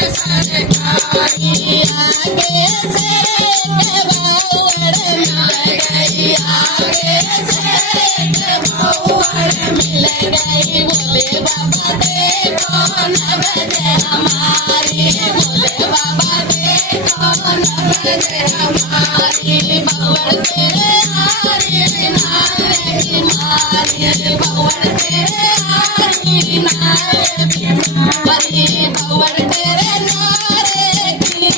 सरकारी आगे से बहुवर मिल गई आगे से बहुवर मिल गई बोले बाबा देखो न बजे हमारी बोले बाबा देखो न बजे हमारी बहुवर तेरे हारी नारे मारी बहुवर तेरे हारी नारे बीमारी बहुवर तेरे नारे की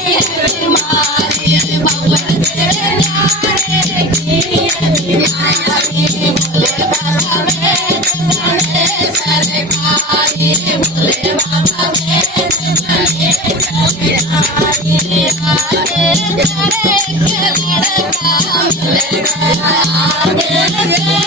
बीमारी बहुवर तेरे नारे की बीमारी बोले बाबा मैं सरकारी बोले बाबा मैं सरकारी आगे चले के लड़का मिल गया आगे से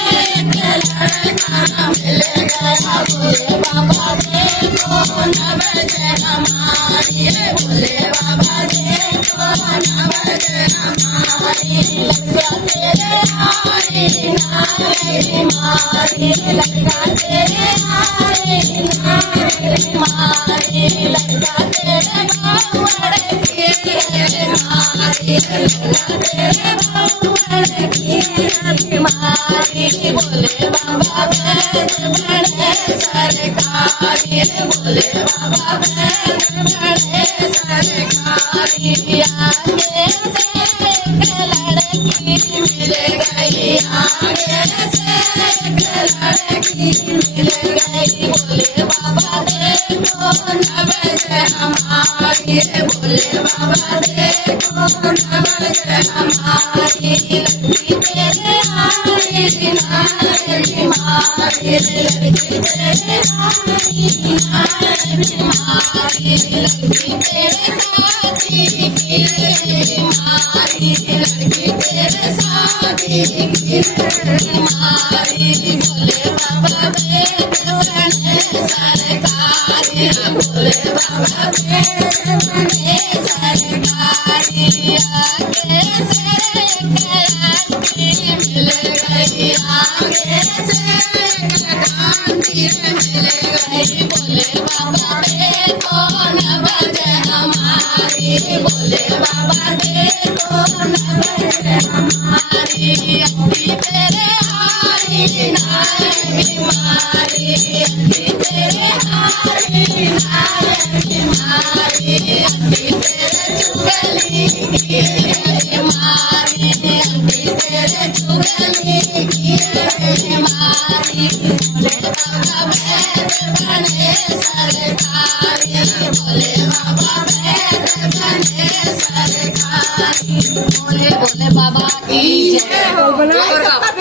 के लड़का मिल गया बोले बाबा देखो न बजे हमारी बोले बाबा देखो न बजे हमारी लड़का तेरे हारी नारे मारी लड़का तेरे हारी नारे मारी लड़का तेरे बहुवर की मारी लड़का तेरे बहुवर की मारी बोले बाबा बड़े सरकारी बोले बाबा बड़े सरकारी आगे से लड़की मिल गई आगे से लड़की मिल गई बोले बाबा देखो न बजे हमारी बोले बाबा देखो न बजे हमारी लड़की तेरे हारी नारे बीमारी लड़की तेरे हारी नारे बीमारी लड़की तेरे साथी की बीमारी लड़की तेरे साथी की बीमारी बोले बाबा बड़े सरकारी बोले बाबा बड़े सरकारी आगे से मिल गई आगे से गांधी मिल गई बोले बाबा देखो न बजे हमारी बोले बाबा देखो न बजे हमारी अभी तेरे हारी नारे बीमारी अभी तेरे हारी नारे बीमारी अभी तेरे चुगली की बीमारी अभी तेरे चुगली की बीमारी बोले बाबा बड़े सरकारी बोले बाबा बड़े सरकारी बोले बोले बाबा की जय।